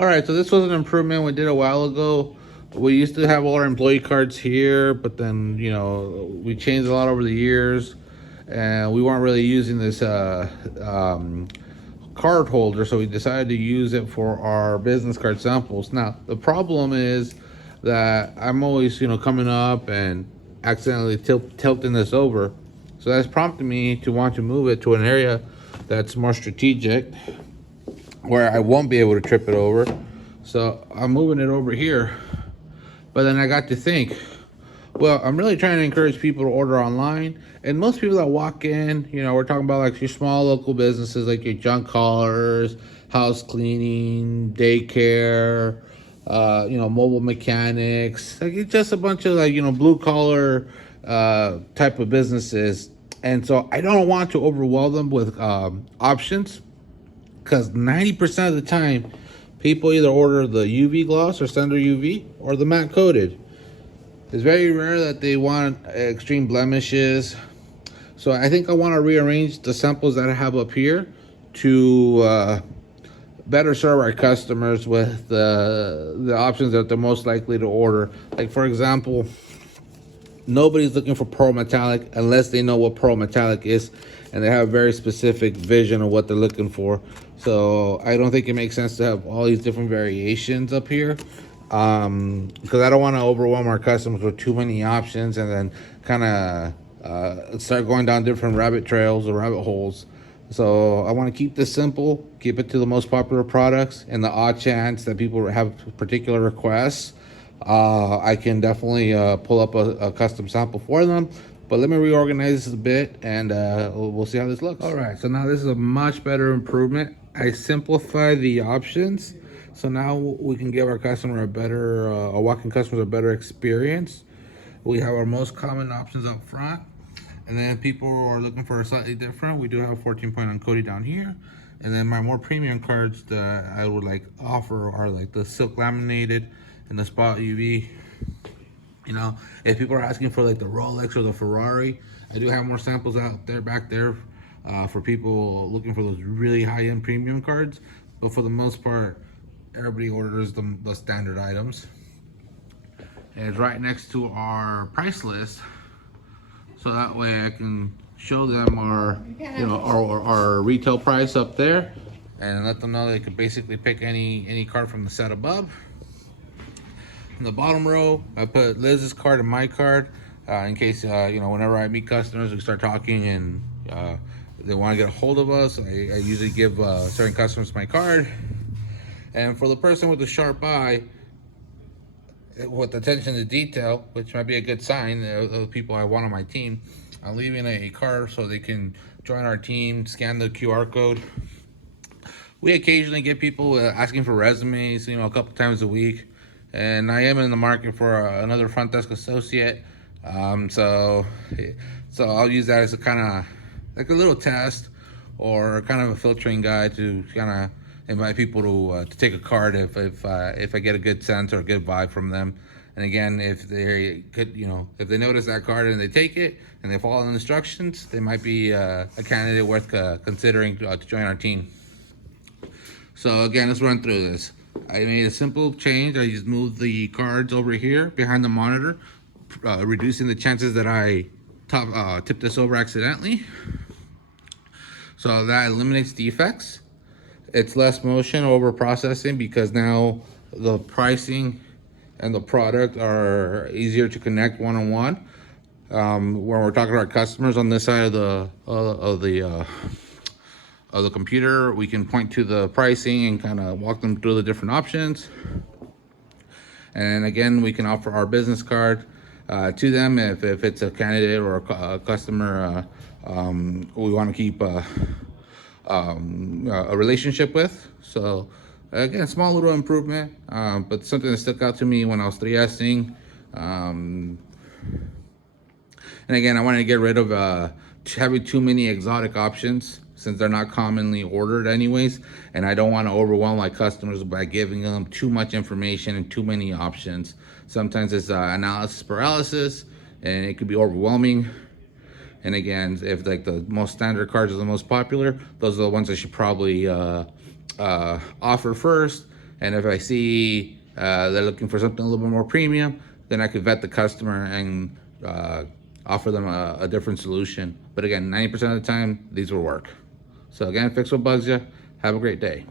All right, so this was an improvement we did a while ago. We used to have all our employee cards here, but then we changed a lot over the years, and we weren't really using this card holder, so we decided to use it for our business card samples. Now the problem is that I'm always coming up and accidentally tilting this over, so that's prompted me to want to move it to an area that's more strategic where I won't be able to trip it over. So I'm moving it over here. But then I got to think, well, I'm really trying to encourage people to order online. And most people that walk in, we're talking about like your small local businesses, like your junk haulers, house cleaning, daycare, mobile mechanics, like it's just a bunch of like, blue collar type of businesses. And so I don't want to overwhelm them with options, because 90% of the time, people either order the UV gloss or standard UV or the matte coated. It's very rare that they want extreme blemishes. So I think I want to rearrange the samples that I have up here to better serve our customers with the options that they're most likely to order. Like, for example, nobody's looking for pearl metallic unless they know what pearl metallic is and they have a very specific vision of what they're looking for. So I don't think it makes sense to have all these different variations up here, because I don't want to overwhelm our customers with too many options and then kind of start going down different rabbit trails or rabbit holes. So I want to keep this simple, keep it to the most popular products, and the odd chance that people have particular requests, I can definitely pull up a custom sample for them. But let me reorganize this a bit, and we'll see how this looks. All right, so now this is a much better improvement. I simplified the options, so now we can give our customer our walk-in customers a better experience. We have our most common options up front, and then people are looking for a slightly different. We do have a 14-point on Cody down here, and then my more premium cards that I would like offer are like the silk laminated and the spot UV. If people are asking for like the Rolex or the Ferrari, I do have more samples out there back there for people looking for those really high-end premium cards. But for the most part, everybody orders the standard items. And it's right next to our price list, so that way I can show them our retail price up there, and let them know they could basically pick any card from the set above. In the bottom row, I put Liz's card and my card, in case whenever I meet customers, we start talking and they want to get a hold of us. I usually give certain customers my card. And for the person with the sharp eye, with attention to detail, which might be a good sign of the people I want on my team, I'm leaving a card so they can join our team, scan the QR code. We occasionally get people asking for resumes, a couple times a week. And I am in the market for another front desk associate. So I'll use that as a kind of like a little test or kind of a filtering guide to kind of invite people to take a card if I get a good sense or a good vibe from them. And again, if they could, if they notice that card and they take it and they follow the instructions, they might be a candidate worth considering to join our team. So again, let's run through this. I made a simple change. I just moved the cards over here behind the monitor, reducing the chances that I tip this over accidentally. So that eliminates defects. It's less motion over processing because now the pricing and the product are easier to connect one-on-one. When we're talking to our customers on this side of the computer, we can point to the pricing and kind of walk them through the different options. And again, we can offer our business card to them if it's a candidate or a customer we want to keep a relationship with. So again, small little improvement, but something that stuck out to me when I was 3Sing. And again, I wanted to get rid of having too many exotic options, since they're not commonly ordered anyways, and I don't want to overwhelm my customers by giving them too much information and too many options. Sometimes it's analysis paralysis, and it could be overwhelming. And again, if like the most standard cards are the most popular, those are the ones I should probably offer first. And if I see they're looking for something a little bit more premium, then I could vet the customer and offer them a different solution. But again, 90% of the time, these will work. So again, fix what bugs you. Have a great day.